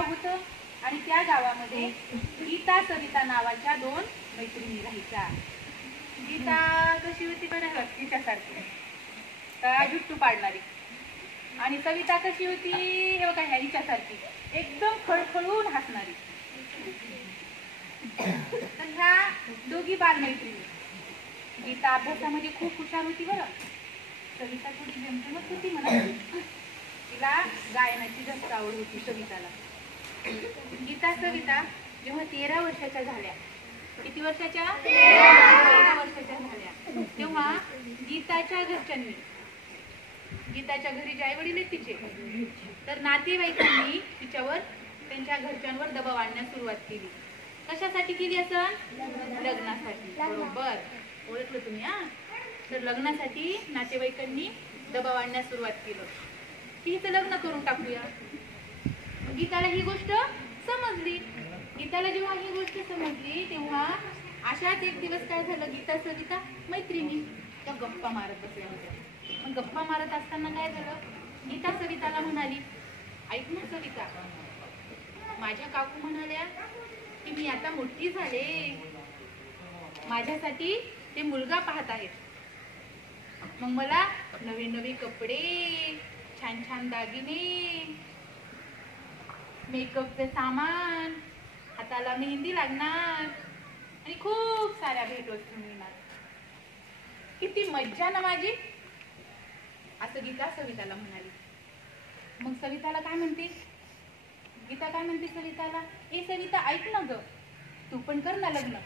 गाव होतं आणि त्या गावामध्ये गीता सविता नावाच्या दोन मैत्रिणी राहायच्या. गीता कशी होती बरं, तिच्यासारखी का जुट्टू पाडणारी, आणि सविता कशी होती हे बघा ह्या हिच्यासारखी एकदम खळखळून हसणारी. तर ह्या दोघी बालमैत्रिणी. गीता अभ्यासामध्ये खूप हुशार होती बरं, सविता थोडी जमजमत होती म्हणा. तिला गायनाची जास्त आवड होती सविताला. गीता सविता जेव्हा 13 वर्षाच्या झाल्या, किती वर्षाच्या? 13 वर्षाच्या झाल्या, तेव्हा गीताच्या घरच्यांनी, गीताच्या घरी जे आई वडील आहेत तिचे, तर नातेवाईकांनी तिच्यावर, त्यांच्या घरच्यांवर दबाव आणण्यास सुरुवात केली. कशासाठी केली असं? लग्नासाठी. बरोबर ओळखलं तुम्ही. तर लग्नासाठी नातेवाईकांनी दबाव आणण्यास सुरुवात केलं की हिचं लग्न करून टाकूया. गीताला ही गोष्ट समजली. गीताला जेव्हा ही गोष्ट समजली तेव्हा अशाच एक दिवस काय झालं, गीता सविता मैत्रिणी त्या गप्पा मारत बसल्या होत्या. पण गप्पा मारत असताना काय झालं, गीता सविताला म्हणाली, ऐक ना सविता, माझ्या काकू म्हणाल्या की मी आता मोठी झाले, माझ्यासाठी ते मुलगा पाहत आहेत, मग मला नवे नवे कपडे, छान छान दागिने, मेकअपचे सामान, हाताला मेहंदी लागणार आणि खूप साऱ्या भेटवस्तू मिळणार. किती मज्जा ना माझी, असं गीता सविताला म्हणाली. मग सविताला काय म्हणते, गीता काय म्हणते सविताला, ए सविता ऐक ना ग, तू पण कर ना लग्न,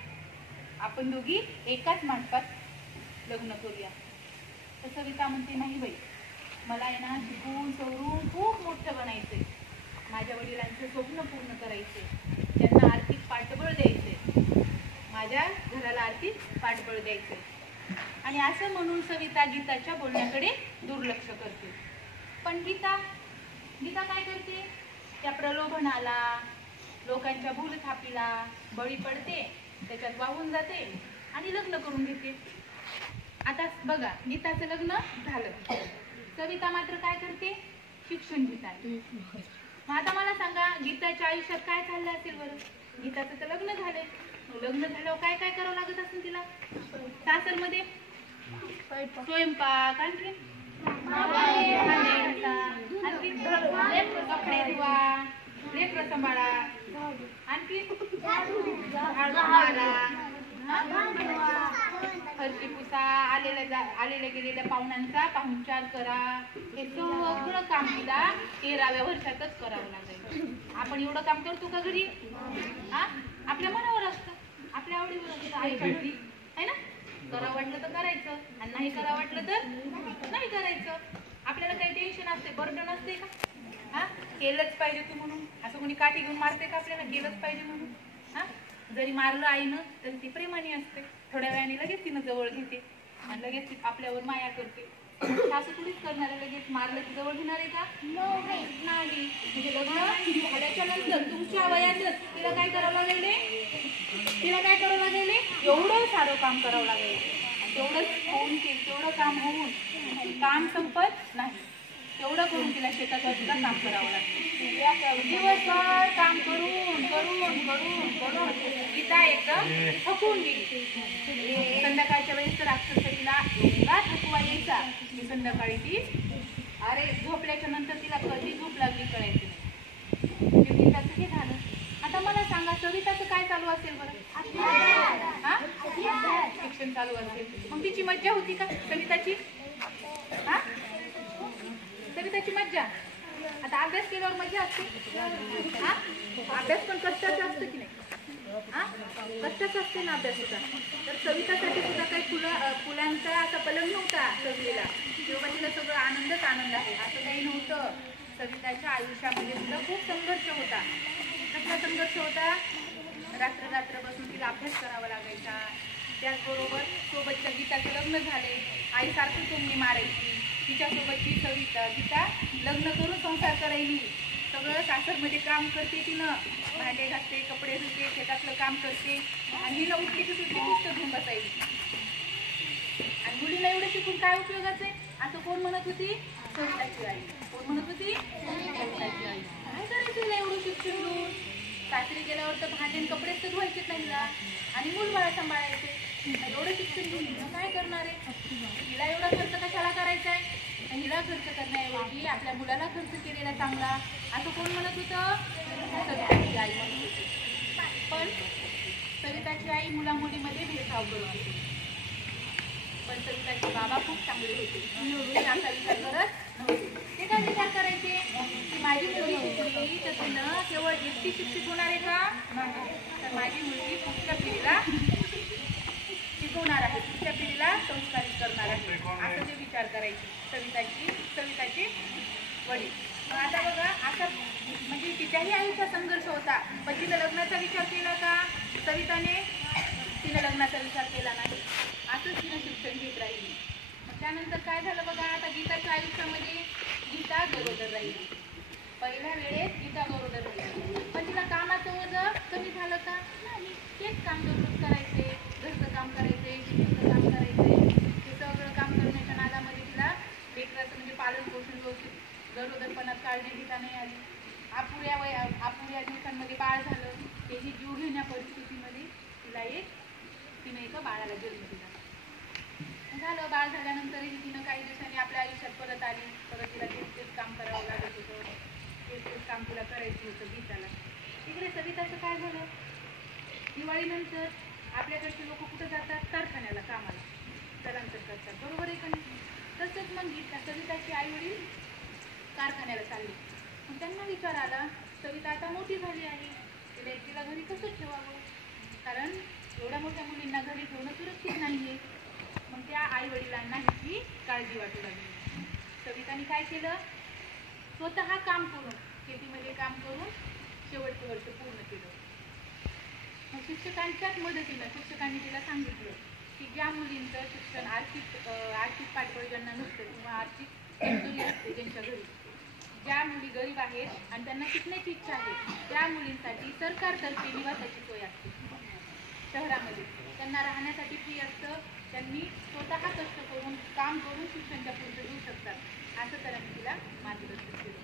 आपण दोघी एकाच माणसात लग्न करूया. तर सविता म्हणते, नाही बाई, मला आहे ना शिकून सवरून खूप मोठं बनायचंय, माझ्या वडिलांचं स्वप्न पूर्ण करायचे, त्यांना आर्थिक पाठबळ द्यायचे, माझ्या घराला आर्थिक पाठबळ द्यायचे. आणि असं म्हणून सविता गीताच्या बोलण्याकडे दुर्लक्ष करते. पण गीता काय करते, त्या प्रलोभनाला, लोकांच्या भूलथापीला बळी पडते, त्याच्यात वाहून जाते आणि लग्न करून घेते. आता बघा, गीताचं लग्न झालं, सविता मात्र काय करते, शिक्षण घेत आहे. मग आता मला सांगा, गीताच्या आयुष्यात काय चाललं असेल बरं? गीताचं तर लग्न झालंय, लग्न झाल्यावर काय काय करावं लागत असेल तिला? सासरमध्ये स्वयंपाक, आणखी कपडे धुवा, लेकरं सांभाळा, आणखी फरशी पुसा, आलेल्या गेलेल्या पाहुण्यांचा पाहुणचार करा, हे सगळं काम तिला 13व्या वर्षातच करावं लागेल. आपण एवढं काम करतो का घरी? आपल्या मनावर असतं, आपल्या आवडीवर असतं, आईच्या घरी आहे ना. करावं वाटलं तर करायचं आणि नाही करावं वाटलं तर नाही करायचं. आपल्याला काही टेन्शन असते, बर्डन असते का? केलंच पाहिजे तू म्हणून असं कोणी काठी घेऊन मारते का आपल्याला? केलंच पाहिजे म्हणून. जरी मारलं आईनं तरी ती प्रेमाने असते, थोड्या वेळाने लगेच तिनं जवळ घेते आणि लगेच ती आपल्यावर माया करते. असं थोडीच करणार आहे, लगेच मारलं की जवळ घेणार आहे का? नाही. म्हणजे लग्न झाल्याच्या नंतर तुमच्या वयातच तिला काय करावं लागेल, एवढं सारं काम करावं लागेल. तेवढं काम होऊन काम संपत नाही, तेवढं करून तिला शेताचं सुद्धा काम करावं लागतं. दिवसभर काम करून करून करून करून गीता एकदम थकून गेली. संध्याकाळच्या वेळेस तर अक्षरशः तिला एवढा थकवा यायचा की संध्याकाळी ती झोपल्याच्या नंतर तिला कधी झोप लागली कळायची नाही. गीताचं हे झालं. आता मला सांगा, सविताचं काय चालू असेल बरं? शिक्षण चालू असेल. मग तिची मज्जा होती का सविताची? सविताची मज्जा. आता अभ्यास केल्यावर मज्जा असते. अभ्यास पण कष्टाचा असतो की नाही? कष्टाचा असते ना अभ्यास सुद्धा. तर सवितासाठी सुद्धा काही फुलांचा असा पलंग नव्हता सजलेला किंवा तिला सगळं आनंदच आनंद आहे असं काही नव्हतं. सविताच्या आयुष्यामध्ये सुद्धा खूप संघर्ष होता. कसला संघर्ष होता? रात्र रात्र बसून तिला अभ्यास करावा लागायचा. त्याचबरोबर सोबतच्या गीताचं लग्न झाले, आई सारखी टोमणी मारायची, तिच्यासोबतची गीता लग्न करून संसार करायली. सगळं सासरमध्ये काम करते, तिनं भांडे घासते, कपडे धुते, शेतातलं काम करते आणि हिनं उठली की सुद्धा पुस्तक घेऊन बसायची. आणि मुलीला एवढं शिकून काय उपयोगाचं आहे असं कोण म्हणत होती? सविताची आई. कोण म्हणत होती? सविताची आई. काय करायचं एवढं शिक्षण ना हिला, आणि मूलबाळ सांभाळायचे. एवढं शिक्षण घेऊन हिला काय करणार आहे? हिला एवढा खर्च कशाला करायचा आहे? हिला खर्च करण्याऐवजी आपल्या मुलाला खर्च केलेला चांगला, असं कोण म्हणत होतं? सविताची आई म्हणत होती. पण सविताची आई मुलामुलीमध्ये भेदभाव करत होती. पण सविताचे बाबा खूप चांगले होते, ते असा विचार करत नव्हते. ते काय विचार करायचे की माझी मुलगी शिकली तर तिनं केवळ एकटी शिक्षित होणार आहे का? तर माझी मुलगी पुढच्या पिढीला शिकवणार आहे, पुढच्या पिढीला संस्कारित करणार आहे, असं ते विचार करायचे सविताचे वडील. मग आता बघा, आता म्हणजे तिच्याही आईचा संघर्ष होता, पण तिनं लग्नाचा विचार केला का? सविताने तिनं लग्नाचा विचार केला नाही, असंच तिनं शिक्षण घेत राहिली. मग त्यानंतर काय झालं बघा, आता गीताच्या आयुष्यामध्ये गीता गरोदर राहिली. पहिल्या वेळेस गीता गरोदर राहिली, पण तिला कामाचं ओझं कमी झालं का? नाही. तेच काम दररोज करायचे, घरचं काम करायचे, शेतीचं काम करायचे. ते सगळं काम करण्याच्या नादामध्ये तिला लेकराचं म्हणजे पालन पोषण व्यवस्थित गरोदरपणात काळजी घेता नाही आली. अपुऱ्या दिवसांमध्ये बाळ झालं, तेही जीव घेण्या परिस्थितीमध्ये तिने एका बाळाला जन्म दिला. झालं, बाळ झाल्यानंतरही तिनं काही दिवसांनी आपल्या आयुष्यात परत आली. परत तिला तेच काम करावं लागत होतं, तेच काम तिला करायचं होतं गीताला. इकडे सविताचं काय झालं, दिवाळीनंतर आपल्याकडचे लोक कुठं जातात? कारखान्याला कामाला स्थलांतर करतात, बरोबर आहे का नाही? तसंच मग सविताची आई वडील कारखान्याला चालले. मग त्यांना विचार आला, सविता आता मोठी झाली आहे, तिला एकटीला घरी कसं ठेवावं? कारण एवढ्या मोठ्या मुलींना घरी ठेवणं सुरक्षित नाहीये. मग त्या आई वडिलांना हिची काळजी वाटू लागली. सविताने काय केलं, स्वतः काम करून, शेतीमध्ये काम करून शेवटचं वर्ष पूर्ण केलं. मग शिक्षकांच्याच मदतीनं शिक्षकांनी तिला सांगितलं की ज्या मुलींचं शिक्षण आर्थिक पाठबळ ज्यांना नसतं किंवा आर्थिक कमजोरी असते ज्यांच्या घरी, ज्या मुली गरीब आहेत आणि त्यांना शिकण्याची इच्छा आहे, त्या मुलींसाठी सरकारतर्फे निवासाची सोय असते शहरामध्ये. त्यांना राहण्यासाठी फ्री असतं. त्यांनी स्वतः कष्ट करून काम करून शिक्षण त्या पुढचं देऊ शकतात, असं सरांनी तिला मार्गदर्शन केलं.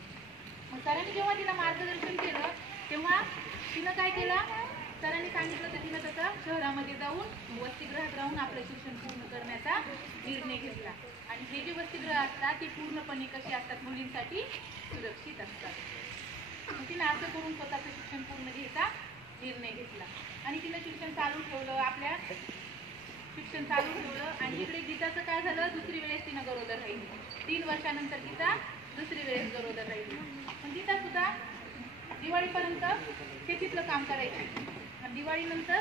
मग सरांनी जेव्हा तिला मार्गदर्शन केलं तेव्हा तिनं काय केलं, सरांनी सांगितलं तर तिनं तसं शहरामध्ये जाऊन वसतिगृहात राहून आपलं शिक्षण पूर्ण करण्याचा निर्णय घेतला. आणि हे जे वसतिगृह असतात ते पूर्णपणे कसे असतात, मुलींसाठी सुरक्षित असतात. तिनं असं करून स्वतःचं शिक्षण पूर्ण घ्यायचा निर्णय घेतला आणि तिनं शिक्षण चालू ठेवलं, आणि इकडे गीताचं काय झालं, दुसरी वेळेस तिनं गरोदर राहिली. 3 वर्षानंतर गीता दुसरी वेळेस गरोदर राहिली. पण गीता सुद्धा दिवाळीपर्यंत शेतीतलं काम करायची आणि दिवाळीनंतर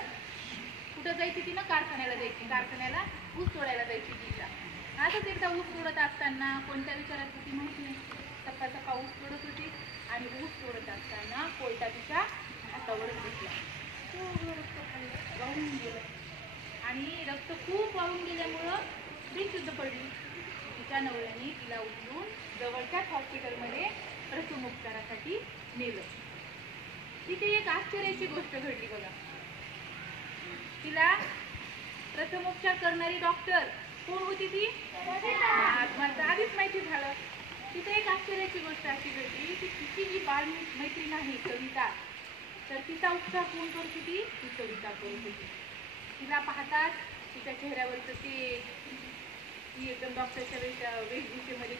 कुठं जायची, तिनं कारखान्याला जायची. कारखान्याला ऊस तोडायला जायची गीता. आजच एकदा ऊस तोडत असताना कोणत्या विचारात होती माहिती नाही, सप्पा ऊस तोडत होती आणि ऊस तोडत असताना कोयता तिच्या हातावरच दिसला. वाहून गेलं आणि रक्त खूप वाहून गेल्यामुळं बेशुद्ध पडली. तिच्या नवऱ्याने तिला उचलून जवळच्याच हॉस्पिटलमध्ये प्रसूमोपचारासाठी नेलं. तिथे एक आश्चर्याची गोष्ट घडली बघा. तिला प्रथमोपचार करणारी डॉक्टर कोण होती? ती मला आधीच माहिती झालं. तिथे एक आश्चर्याची गोष्ट अशी घडली की तिची जी बालमैत्रीण आहे कविता, तर तिचा उपचार कोण करत होती? ती कविता करत होती. तिला पाहताच तिच्या चेहऱ्यावरचं ती एकदम डॉक्टरच्या वेशभूषेमध्ये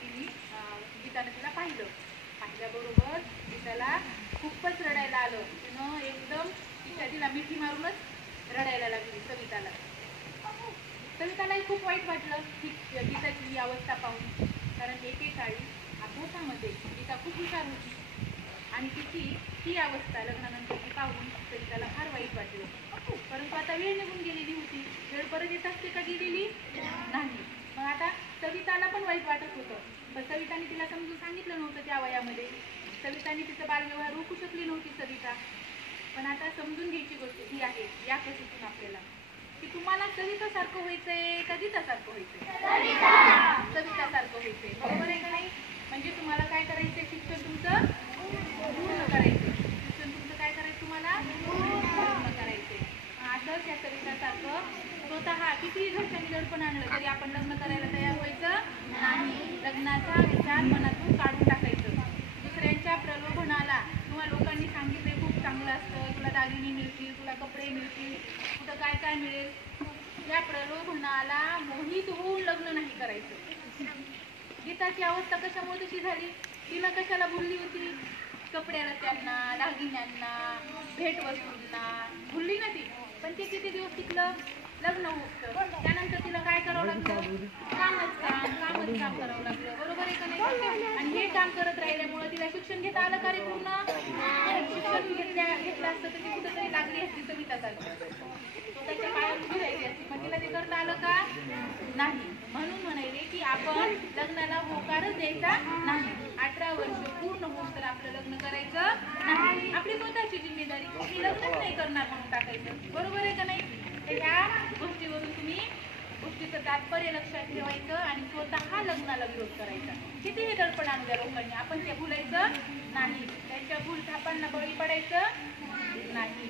गीतानं तिला पाहिल्याबरोबर गीताला खूपच रडायला आलं. तिनं एकदम तिला मिठी मारूनच रडायला लागली सवितालाही खूप वाईट वाटलं गीताची ही अवस्था पाहून. कारण एकेकाळी आठवतामध्ये गीता खूप हुशार होती आणि तिची ही अवस्था लग्नानंतरची पाहून सविताला फार वाईट वाटलं. परंतु आता वेळ निघून गेलेली होती. वेळ परत येत असते का गेलेली नाही. मग आता सविताला पण वाईट वाटत होतं, पण सविताने तिला समजून सांगितलं नव्हतं. त्या वयामध्ये सविताने तिचा बालव्यवहार रोखू शकली नव्हती सविता. पण आता समजून घ्यायची गोष्ट ही आहे या कथेतून आपल्याला की तुम्हाला सवितासारखं व्हायचंय का गीतासारखं व्हायचंय? सवितासारखं व्हायचंय, बरोबर आहे का नाही? म्हणजे तुम्हाला काय करायचंय, शिक्षण तुमचं पूर्ण करायचं. शिक्षण तुमचं काय करायचं, तुम्हाला पूर्ण करायचंय. असंच या सवितासारखं स्वतः किती घरच्यांनी दडपण आणलं तरी आपण लग्न करायला तयार व्हायचं नाही. लग्नाचा विचार मनातून काढून टाकायचं. दुसऱ्यांच्या प्रलोभनाला किंवा लोकांनी सांगितले खूप चांगलं असतं, तुला दागिने मिळतील, तुला कपडे मिळतील, कुठं काय काय मिळेल या प्रलोभनाला मोहित होऊन लग्न नाही करायचं. गीताची अवस्था कशामुळे तशी झाली? तिनं कशाला भुलली होती? कपड्याला, त्यांना दागिन्यांना, भेटवस्तूंना भुलली ना ती. पण ते किती दिवस टिकलं? लग्न होतं. त्यानंतर तिला काय करावं लागलं? कामच काम करावं लागलं. बरोबर आहे का नाही? आणि हे काम करत राहिल्यामुळे तिला शिक्षण घेता आलं का रे पूर्ण? शिक्षण घेतलं असतं तर ती कुठेतरी लागली असती सवितासारखी, स्वतःच्या पायावर उभी राहिली असती. पण तिला ते करता आलं का? नाही. म्हणून म्हणाले की आपण लग्नाला होकारच द्यायचा नाही. 18 वर्ष पूर्ण होऊन तर आपलं लग्न करायचं नाही. आपली स्वतःची जिम्मेदारी, मी लग्नच नाही करणार म्हणून टाकायचं. बरोबर आहे का नाही? तर ह्या गोष्टीवरून तुम्ही गोष्टीचं तात्पर्य लक्षात ठेवायचं आणि स्वतः लग्नाला विरोध करायचा. कितीही दडपण आणू द्या लोकांनी, आपण ते भुलायचं नाही. त्यांच्या भूल थापांना बळी पडायचं नाही.